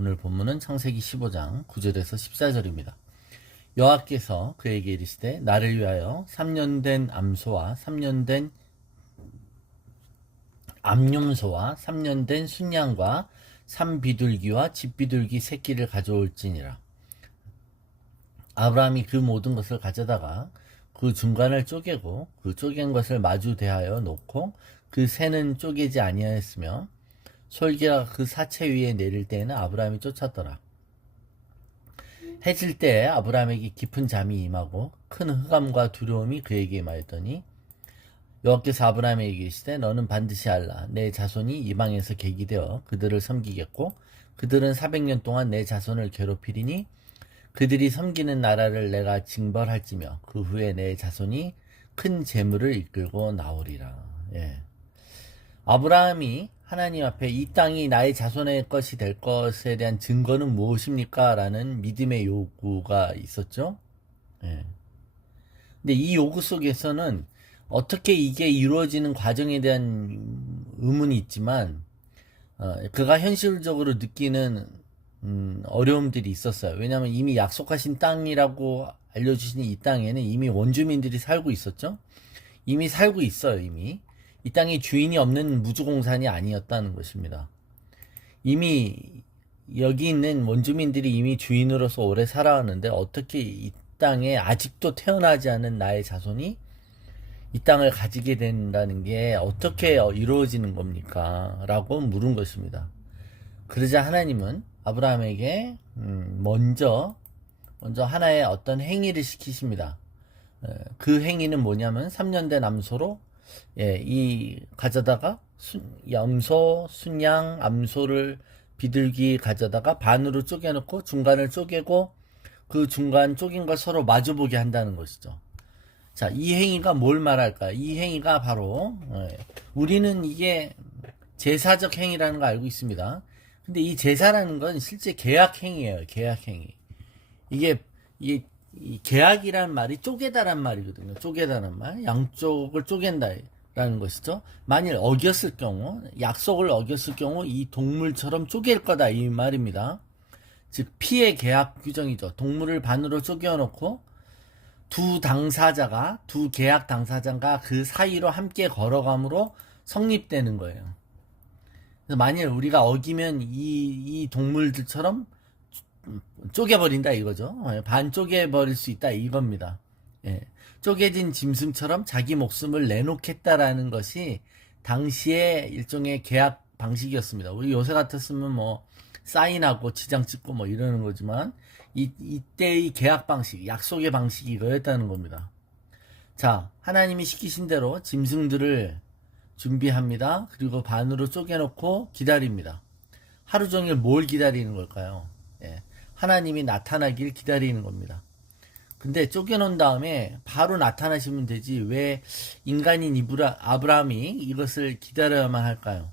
오늘 본문은 창세기 15장 9절에서 14절입니다. 여호와께서 그에게 이르시되 나를 위하여 3년 된 암소와 3년 된 암염소와 3년 된 순양과 삼비둘기와 집비둘기 새끼를 가져올지니라. 아브라함이 그 모든 것을 가져다가 그 중간을 쪼개고 그 쪼갠 것을 마주 대하여 놓고 그 새는 쪼개지 아니하였으며 솔기가 그 사체 위에 내릴 때에는 아브라함이 쫓았더라. 해질 때에 아브라함에게 깊은 잠이 임하고 큰 흑암과 두려움이 그에게 임하였더니 여호와께서 아브라함에게 이르시되 너는 반드시 알라. 내 자손이 이방에서 계기되어 그들을 섬기겠고 그들은 400년 동안 내 자손을 괴롭히리니 그들이 섬기는 나라를 내가 징벌할지며 그 후에 내 자손이 큰 재물을 이끌고 나오리라. 아브라함이 하나님 앞에 이 땅이 나의 자손의 것이 될 것에 대한 증거는 무엇입니까? 라는 믿음의 요구가 있었죠. 근데 이 요구 속에서는 어떻게 이게 이루어지는 과정에 대한 의문이 있지만 그가 현실적으로 느끼는 어려움들이 있었어요. 왜냐하면 이미 약속하신 땅이라고 알려주신 이 땅에는 이미 원주민들이 살고 있었죠. 이미 살고 있어요. 이미 이 땅에 주인이 없는 무주공산이 아니었다는 것입니다. 이미 여기 있는 원주민들이 이미 주인으로서 오래 살아왔는데 어떻게 이 땅에 아직도 태어나지 않은 나의 자손이 이 땅을 가지게 된다는 게 어떻게 이루어지는 겁니까? 라고 물은 것입니다. 그러자 하나님은 아브라함에게 먼저 하나의 어떤 행위를 시키십니다. 그 행위는 뭐냐면 3년 된 암소로 이 가져다가 염소, 순양, 암소를 비둘기 가져다가 반으로 쪼개놓고 중간을 쪼개고 그 중간 쪼갠 걸 서로 마주보게 한다는 것이죠. 자, 이 행위가 뭘 말할까요? 이 행위가 바로 우리는 이게 제사적 행위라는 걸 알고 있습니다. 근데 이 제사라는 건 실제 계약 행위예요. 계약 행위. 이게 이 계약이란 말이 쪼개다란 말이거든요. 쪼개다란 말. 양쪽을 쪼갠다라는 것이죠. 만일 어겼을 경우, 약속을 어겼을 경우 이 동물처럼 쪼갤 거다 이 말입니다. 즉 피의 계약 규정이죠. 동물을 반으로 쪼개놓고 두 계약 당사자가 그 사이로 함께 걸어감으로 성립되는 거예요. 그래서 만일 우리가 어기면 이 동물들처럼 쪼개버린다 이거죠. 반 쪼개버릴 수 있다 이겁니다. 쪼개진 짐승처럼 자기 목숨을 내놓겠다라는 것이 당시의 일종의 계약 방식이었습니다. 우리 요새 같았으면 뭐 사인하고 지장 찍고 뭐 이러는 거지만 이때의 계약 방식, 약속의 방식이 이거였다는 겁니다. 자, 하나님이 시키신 대로 짐승들을 준비합니다. 그리고 반으로 쪼개놓고 기다립니다. 하루 종일 뭘 기다리는 걸까요? 하나님이 나타나길 기다리는 겁니다. 근데 쪼개놓은 다음에 바로 나타나시면 되지 왜 인간인 아브라함이 이것을 기다려야만 할까요?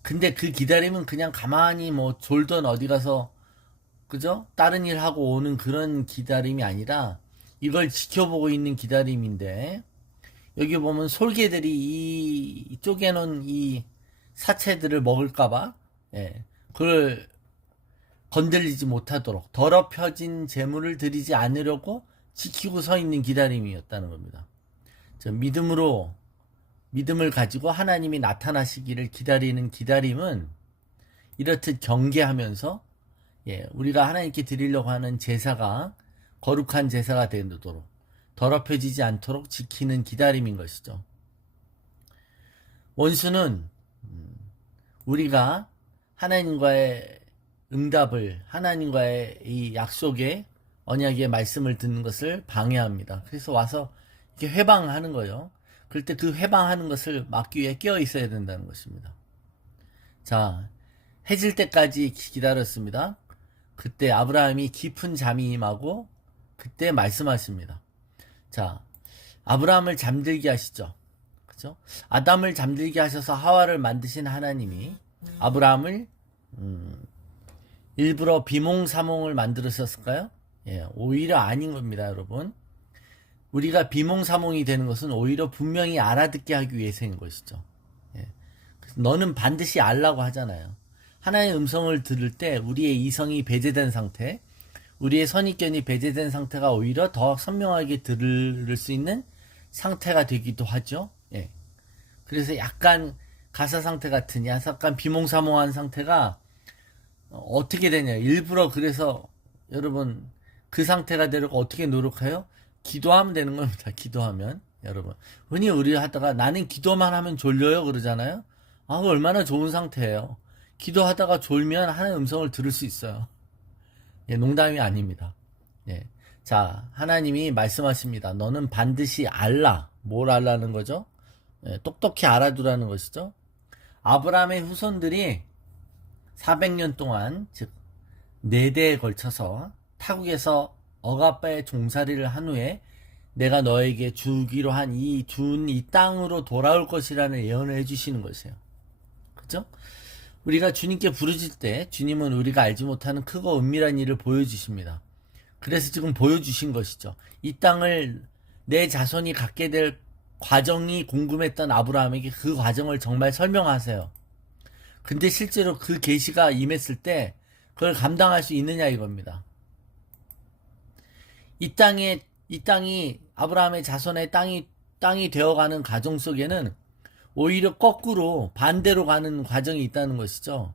근데 그 기다림은 그냥 가만히 뭐 졸던 어디 가서 그죠? 다른 일 하고 오는 그런 기다림이 아니라 이걸 지켜보고 있는 기다림인데 여기 보면 솔개들이 이 쪼개놓은 이 사체들을 먹을까봐 그걸 건들리지 못하도록 더럽혀진 재물을 드리지 않으려고 지키고 서 있는 기다림이었다는 겁니다. 믿음을 가지고 하나님이 나타나시기를 기다리는 기다림은 이렇듯 경계하면서 우리가 하나님께 드리려고 하는 제사가 거룩한 제사가 되도록 더럽혀지지 않도록 지키는 기다림인 것이죠. 원수는 우리가 하나님과의 응답을 하나님과의 이 약속의 언약의 말씀을 듣는 것을 방해합니다. 그래서 와서 이렇게 회방하는 거예요. 그럴 때 그 회방하는 것을 막기 위해 깨어 있어야 된다는 것입니다. 자, 해질 때까지 기다렸습니다. 그때 아브라함이 깊은 잠이 임하고 그때 말씀하십니다. 자, 아브라함을 잠들게 하시죠. 그죠? 아담을 잠들게 하셔서 하와를 만드신 하나님이 아브라함을 일부러 비몽사몽을 만들으셨을까요? 오히려 아닌 겁니다, 여러분. 우리가 비몽사몽이 되는 것은 오히려 분명히 알아듣게 하기 위해서인 것이죠. 너는 반드시 알라고 하잖아요. 하나님의 음성을 들을 때 우리의 이성이 배제된 상태, 우리의 선입견이 배제된 상태가 오히려 더 선명하게 들을 수 있는 상태가 되기도 하죠. 예. 그래서 약간 가사 상태 같은 약간 비몽사몽한 상태가 어떻게 되냐. 일부러 그래서 여러분 그 상태가 되려고 어떻게 노력해요? 기도하면 되는 겁니다. 기도하면. 여러분. 흔히 우리 하다가 나는 기도만 하면 졸려요 그러잖아요. 아, 얼마나 좋은 상태예요. 기도하다가 졸면 하나님의 음성을 들을 수 있어요. 예, 농담이 아닙니다. 예. 자, 하나님이 말씀하십니다. 너는 반드시 알라. 뭘 알라는 거죠? 예, 똑똑히 알아두라는 것이죠. 아브라함의 후손들이 400년 동안, 즉 4대에 걸쳐서 타국에서 억압바의 종살이를 한 후에 내가 너에게 주기로 한 이 땅으로 돌아올 것이라는 예언을 해주시는 것이에요. 그죠? 우리가 주님께 부르질 때 주님은 우리가 알지 못하는 크고 은밀한 일을 보여주십니다. 그래서 지금 보여주신 것이죠. 이 땅을 내 자손이 갖게 될 과정이 궁금했던 아브라함에게 그 과정을 정말 설명하세요. 근데 실제로 그 계시가 임했을 때 그걸 감당할 수 있느냐 이겁니다. 이 땅이 아브라함의 자손의 땅이 되어가는 과정 속에는 오히려 거꾸로 반대로 가는 과정이 있다는 것이죠.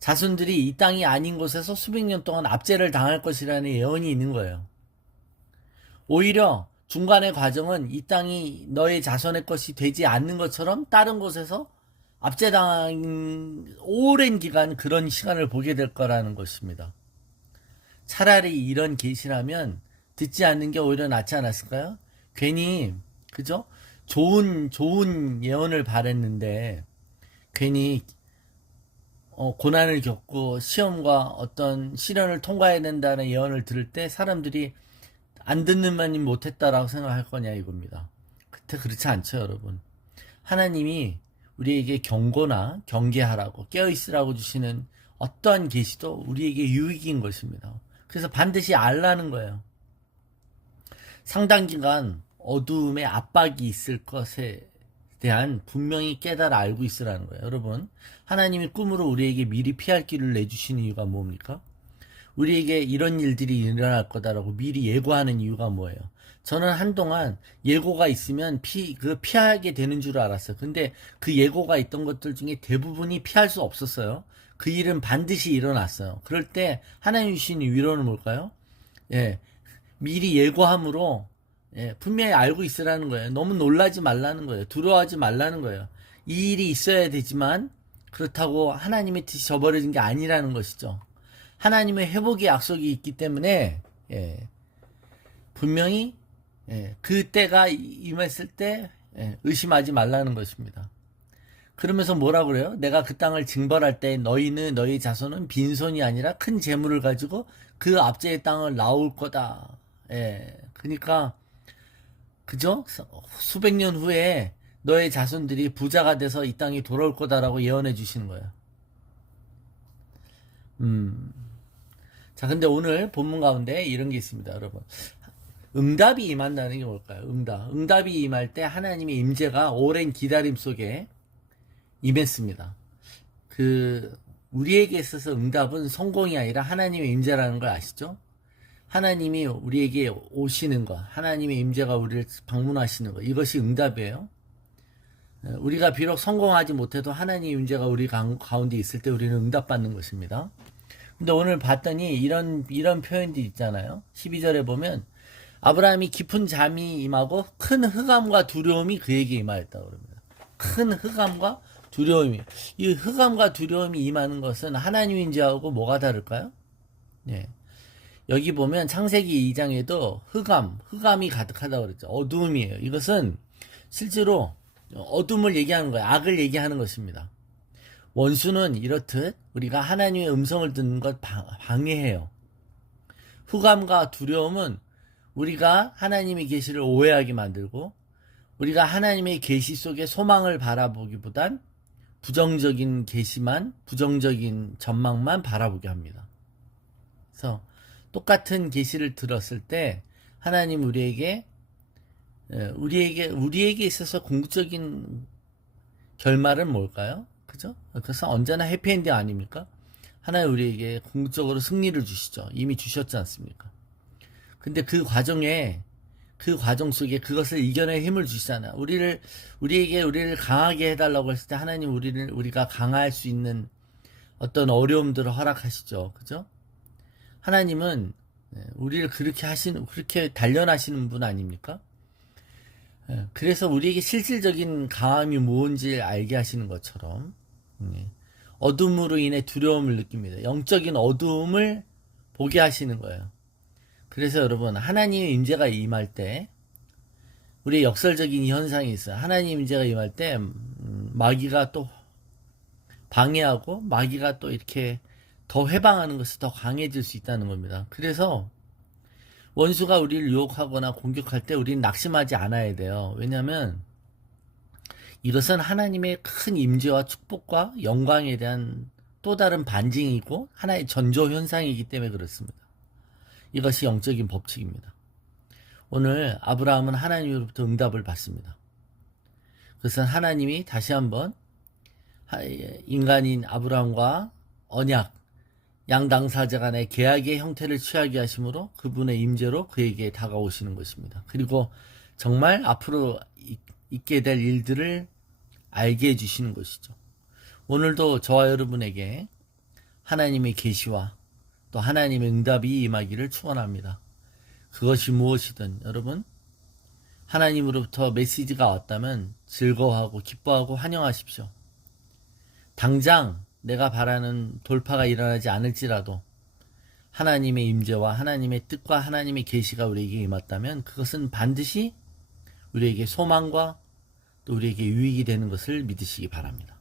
자손들이 이 땅이 아닌 곳에서 수백 년 동안 압제를 당할 것이라는 예언이 있는 거예요. 오히려 중간의 과정은 이 땅이 너의 자손의 것이 되지 않는 것처럼 다른 곳에서 압제당한 오랜 기간 그런 시간을 보게 될 거라는 것입니다. 차라리 이런 계시라면 듣지 않는 게 오히려 낫지 않았을까요? 괜히 그죠? 좋은 예언을 바랬는데 괜히 고난을 겪고 시험과 어떤 시련을 통과해야 된다는 예언을 들을 때 사람들이 안 듣는 만이 못했다라고 생각할 거냐 이겁니다. 그때 그렇지 않죠 여러분. 하나님이 우리에게 경고나 경계하라고 깨어있으라고 주시는 어떠한 계시도 우리에게 유익인 것입니다. 그래서 반드시 알라는 거예요. 상당 기간 어두움의 압박이 있을 것에 대한 분명히 깨달아 알고 있으라는 거예요. 여러분, 하나님이 꿈으로 우리에게 미리 피할 길을 내주신 이유가 뭡니까? 우리에게 이런 일들이 일어날 거다라고 미리 예고하는 이유가 뭐예요? 저는 한동안 예고가 있으면 피하게 되는 줄 알았어요. 근데 그 예고가 있던 것들 중에 대부분이 피할 수 없었어요. 그 일은 반드시 일어났어요. 그럴 때 하나님 주신 위로는 뭘까요? 예, 미리 예고함으로 분명히 알고 있으라는 거예요. 너무 놀라지 말라는 거예요. 두려워하지 말라는 거예요. 이 일이 있어야 되지만 그렇다고 하나님의 뜻이 저버려진 게 아니라는 것이죠. 하나님의 회복의 약속이 있기 때문에 분명히 그때가 임했을 때 의심하지 말라는 것입니다. 그러면서 뭐라 그래요? 내가 그 땅을 징벌할 때 너희 자손은 빈손이 아니라 큰 재물을 가지고 그 압제의 땅을 나올 거다. 그러니까 그죠? 수백 년 후에 너의 자손들이 부자가 돼서 이 땅이 돌아올 거다라고 예언해 주시는 거예요. 자, 근데 오늘 본문 가운데 이런 게 있습니다, 여러분. 응답이 임한다는 게 뭘까요? 응답이 임할 때 하나님의 임재가 오랜 기다림 속에 임했습니다. 우리에게 있어서 응답은 성공이 아니라 하나님의 임재라는 걸 아시죠? 하나님이 우리에게 오시는 것, 하나님의 임재가 우리를 방문하시는 것, 이것이 응답이에요. 우리가 비록 성공하지 못해도 하나님의 임재가 우리 가운데 있을 때 우리는 응답받는 것입니다. 근데 오늘 봤더니 이런 표현들이 있잖아요. 12절에 보면 아브라함이 깊은 잠이 임하고 큰 흑암과 두려움이 그에게 임하였다고 그럽니다. 큰 흑암과 두려움이. 이 흑암과 두려움이 임하는 것은 하나님의 임재하고 뭐가 다를까요? 여기 보면 창세기 2장에도 흑암이 가득하다고 그랬죠. 어두움이에요. 이것은 실제로 어둠을 얘기하는 거예요. 악을 얘기하는 것입니다. 원수는 이렇듯 우리가 하나님의 음성을 듣는 것 방해해요. 흑암과 두려움은 우리가 하나님의 계시를 오해하게 만들고 우리가 하나님의 계시 속에 소망을 바라보기보단 부정적인 계시만, 부정적인 전망만 바라보게 합니다. 그래서 똑같은 계시를 들었을 때 하나님 우리에게 있어서 궁극적인 결말은 뭘까요? 그죠? 그래서 언제나 해피엔딩 아닙니까? 하나님 우리에게 궁극적으로 승리를 주시죠. 이미 주셨지 않습니까? 근데 그 과정 속에 그것을 이겨낼 힘을 주시잖아요. 우리를 강하게 해달라고 했을 때 하나님 우리가 강할 수 있는 어떤 어려움들을 허락하시죠. 그죠? 하나님은 우리를 그렇게 단련하시는 분 아닙니까? 그래서 우리에게 실질적인 강함이 뭔지 알게 하시는 것처럼, 어둠으로 인해 두려움을 느낍니다. 영적인 어두움을 보게 하시는 거예요. 그래서 여러분, 하나님의 임재가 임할 때, 우리의 역설적인 이 현상이 있어요. 하나님 임재가 임할 때, 마귀가 또 방해하고, 마귀가 또 이렇게 더 회방하는 것이 더 강해질 수 있다는 겁니다. 그래서, 원수가 우리를 유혹하거나 공격할 때 우리는 낙심하지 않아야 돼요. 왜냐하면 이것은 하나님의 큰 임재와 축복과 영광에 대한 또 다른 반증이고 하나의 전조 현상이기 때문에 그렇습니다. 이것이 영적인 법칙입니다. 오늘 아브라함은 하나님으로부터 응답을 받습니다. 그것은 하나님이 다시 한번 인간인 아브라함과 언약, 양 당사자 간의 계약의 형태를 취하게 하심으로 그분의 임재로 그에게 다가오시는 것입니다. 그리고 정말 앞으로 있게 될 일들을 알게 해주시는 것이죠. 오늘도 저와 여러분에게 하나님의 계시와 또 하나님의 응답이 임하기를 축원합니다. 그것이 무엇이든 여러분, 하나님으로부터 메시지가 왔다면 즐거워하고 기뻐하고 환영하십시오. 당장 내가 바라는 돌파가 일어나지 않을지라도 하나님의 임재와 하나님의 뜻과 하나님의 계시가 우리에게 임했다면 그것은 반드시 우리에게 소망과 또 우리에게 유익이 되는 것을 믿으시기 바랍니다.